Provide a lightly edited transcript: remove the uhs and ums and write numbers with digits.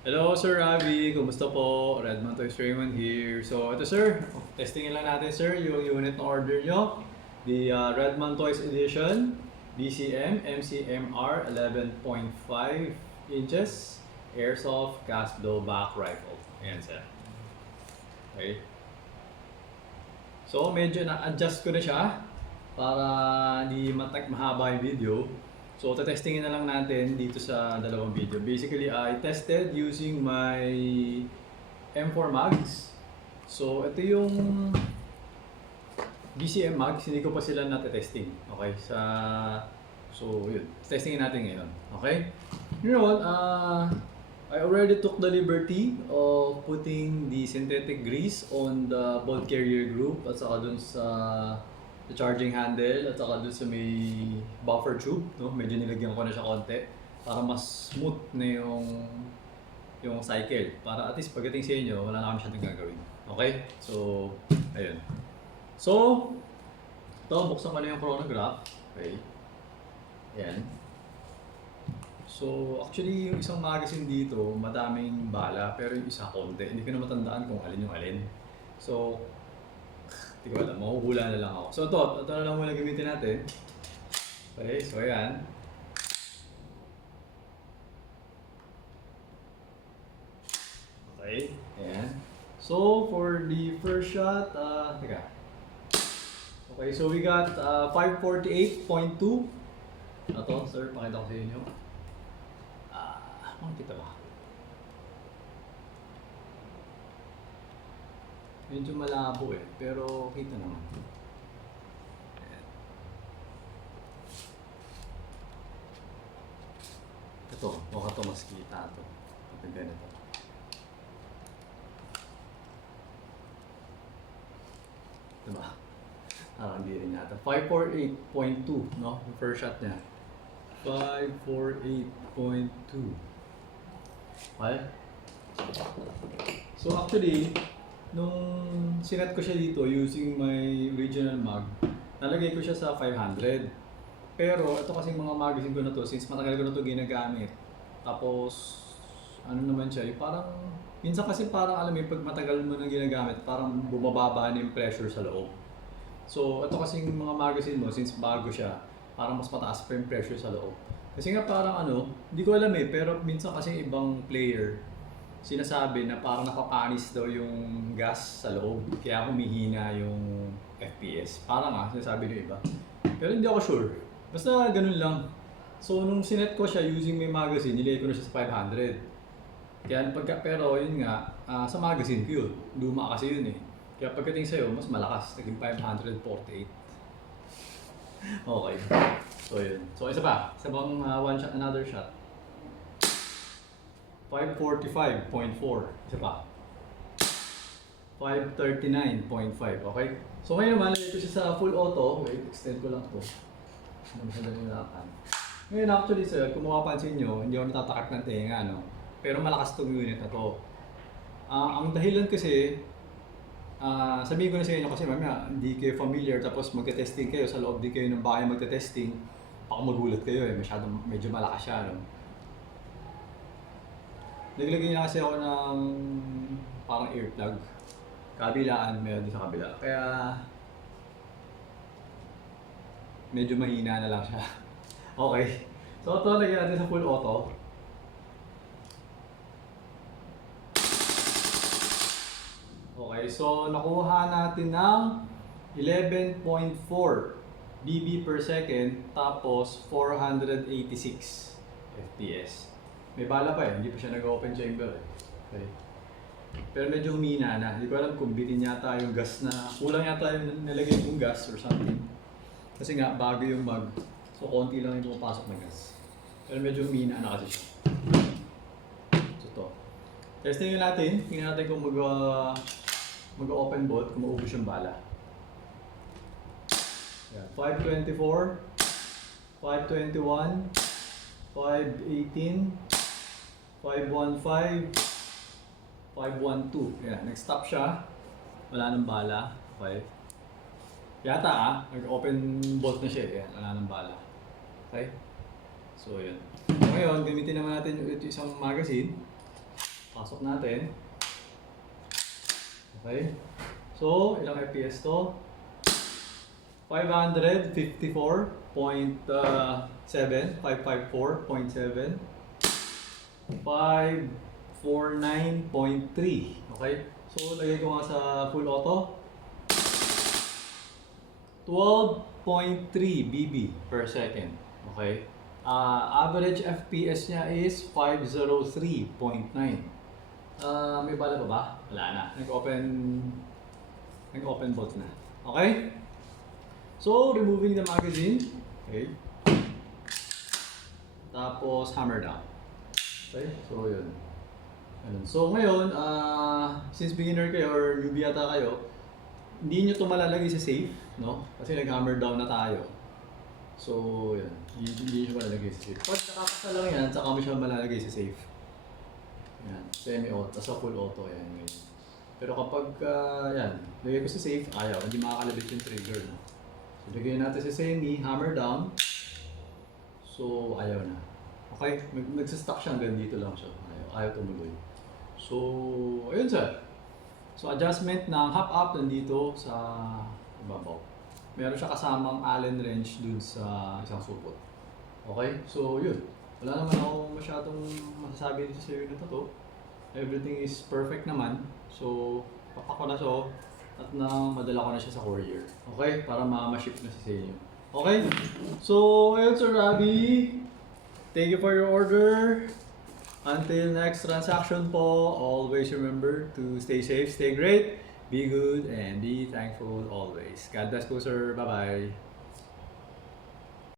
Hello Sir Ravi, kumusta po? Redmond Toys Raymond here. So ito sir, testingin lang natin sir yung unit na order nyo. The Redmond Toys Edition, BCM MCMR 11.5 inches Airsoft Cast Blowback Rifle. Ayan sir. Okay. So medyo na-adjust ko na siya para hindi mahaba yung video. So, testingin na lang natin dito sa dalawang video. Basically, I tested using my M4 mags. So, ito yung BCM mags. Hindi ko pa sila natetesting. Okay? So, yun. Testingin natin ngayon. Okay? You know what? I already took the liberty of putting the synthetic grease on the bolt carrier group at saka dun sa the charging handle at saka dun sa may buffer tube, no? Medyo nilagyan ko na siya konti para mas smooth na yung cycle. Para at least pagdating sa inyo, wala na kami siyang gagawin. Okay? So, ayun. So, ito, buksan ko na yung chronograph. Okay. Ayan. So, actually, yung isang magazine dito, madaming bala, pero yung isa konti. Hindi ko na matandaan kung alin yung alin. So, hindi ko alam, mahuhula na lang ako. So ito na lang muna gamitin natin. Okay, so ayan. Okay, ayan. So for the first shot, teka. Okay, so we got 548.2. Ito, sir, pakita ko sa inyo. Makikita ba? Medyo malabo eh, pero kita naman. Ayan. Ito, baka ito mas kita ito. Kapag ganito. Diba? Hindi rin yata. 548.2, no? Yung first shot niya. 548.2. Okay? So actually, nung sinet ko siya dito using my original mag, nalagay ko siya sa 500. Pero ito kasing mga magazine ko na to, since matagal ko na to ginagamit, tapos ano naman siya, parang minsan kasi parang alam mo pag matagal mo nang ginagamit, parang bumababa na yung pressure sa loob. So ito kasing mga magazine mo, since bago siya, parang mas mataas pa yung pressure sa loob. Kasi nga parang hindi ko alam pero minsan kasi ibang player, sinasabi na parang napapanis daw yung gas sa loob, kaya humihina yung FPS. Parang sinasabi ng iba. Pero hindi ako sure. Basta ganun lang. So nung sinet ko siya using my magazine, nilagay ko na siya sa 500. Pero yun nga, sa magazine ko yun. Luma kasi yun eh. Kaya pagdating sa'yo, mas malakas. Naging 548. Okay. So yun. So isa pa. Isa bang one shot, another shot. 545.4. Isa pa. 539.5. Okay? So ngayon naman, lagay ko siya sa full auto. Wait, extend ko lang ito. Hindi masyadong nilalakan. Ngayon actually sir, kung mapapansin nyo, hindi ako natatakak ng tenga, no? Pero malakas itong unit na to. Ang dahilan kasi, sabihin ko na sa inyo kasi mamaya, hindi kayo familiar, tapos magte-testing kayo, sa loob di kayo ng bahay magte-testing, baka magulat kayo medyo malakas siya, no? Naglagay na kasi ako ng parang earplug. Kabilaan, meron din sa kabila. Kaya medyo mahina na lang siya. Okay. So ito, lagyan natin sa full auto. Okay, so nakuha natin ng 11.4 BB per second, tapos 486 FPS. May bala pa hindi pa siya nag-open chamber eh. Okay. Pero medyo humina na. Hindi ko alam kung bitin yata yung gas na, kulang yata yung nilagay yung gas or something. Kasi nga, bago yung mag, so konti lang yung pumapasok na gas. Pero medyo humina na kasi siya. So ito. Testingin natin. Tingnan natin kung mag-open bolt, kung maubos yung bala. Yan. 524, 521, 518, 515, 512. Yan, nag-stop siya. Wala nang bala. Okay. Yata nag-open bolt na siya. Yan, wala nang bala. Okay. So, yun. So, ngayon, gamitin naman natin yung isang magazine. Pasok natin. Okay. So, ilang FPS to? 554.7, 554.7, 549.3. Okay? So, lagay ko nga sa full auto. 12.3 BB per second. Okay? Average FPS niya is 503.9. May bala pa ba? Wala na. Nag-open bolt na. Okay? So, removing the magazine. Okay. Tapos, hammer down. Okay? So, yun. Ganun. So, ngayon, since beginner kayo or newbie yata kayo, hindi nyo ito malalagay sa safe, no? Kasi nag-hammer down na tayo. So, yun. Hindi nyo malalagay sa safe. Pag nakakasa lang yan, saka mo siya malalagay sa safe. Yan. Semi-auto. Tapos full auto. Yan. Ganyan. Pero kapag, yan, lagay ko sa safe, ayaw. Hindi makakalabit yung trigger, no? So, lagay natin sa semi, hammer down. So, ayaw na. Okay? Nagsastock siya hanggang dito lang siya. Ayaw tumuloy. So, ayun sir. So, adjustment ng hop-up nandito sa ibabaw. Meron siya kasamang Allen wrench dun sa isang supot. Okay? So, yun. Wala naman ako masyadong masasabi dito sa unit na to. Everything is perfect naman. So, papak ko na siya at madala ko na siya sa courier. Okay? Para ma-ship na siya sa inyo. Okay? So, ayun Sir Rabi. Thank you for your order. Until next transaction po, always remember to stay safe, stay great, be good, and be thankful always. God bless po sir. Bye-bye.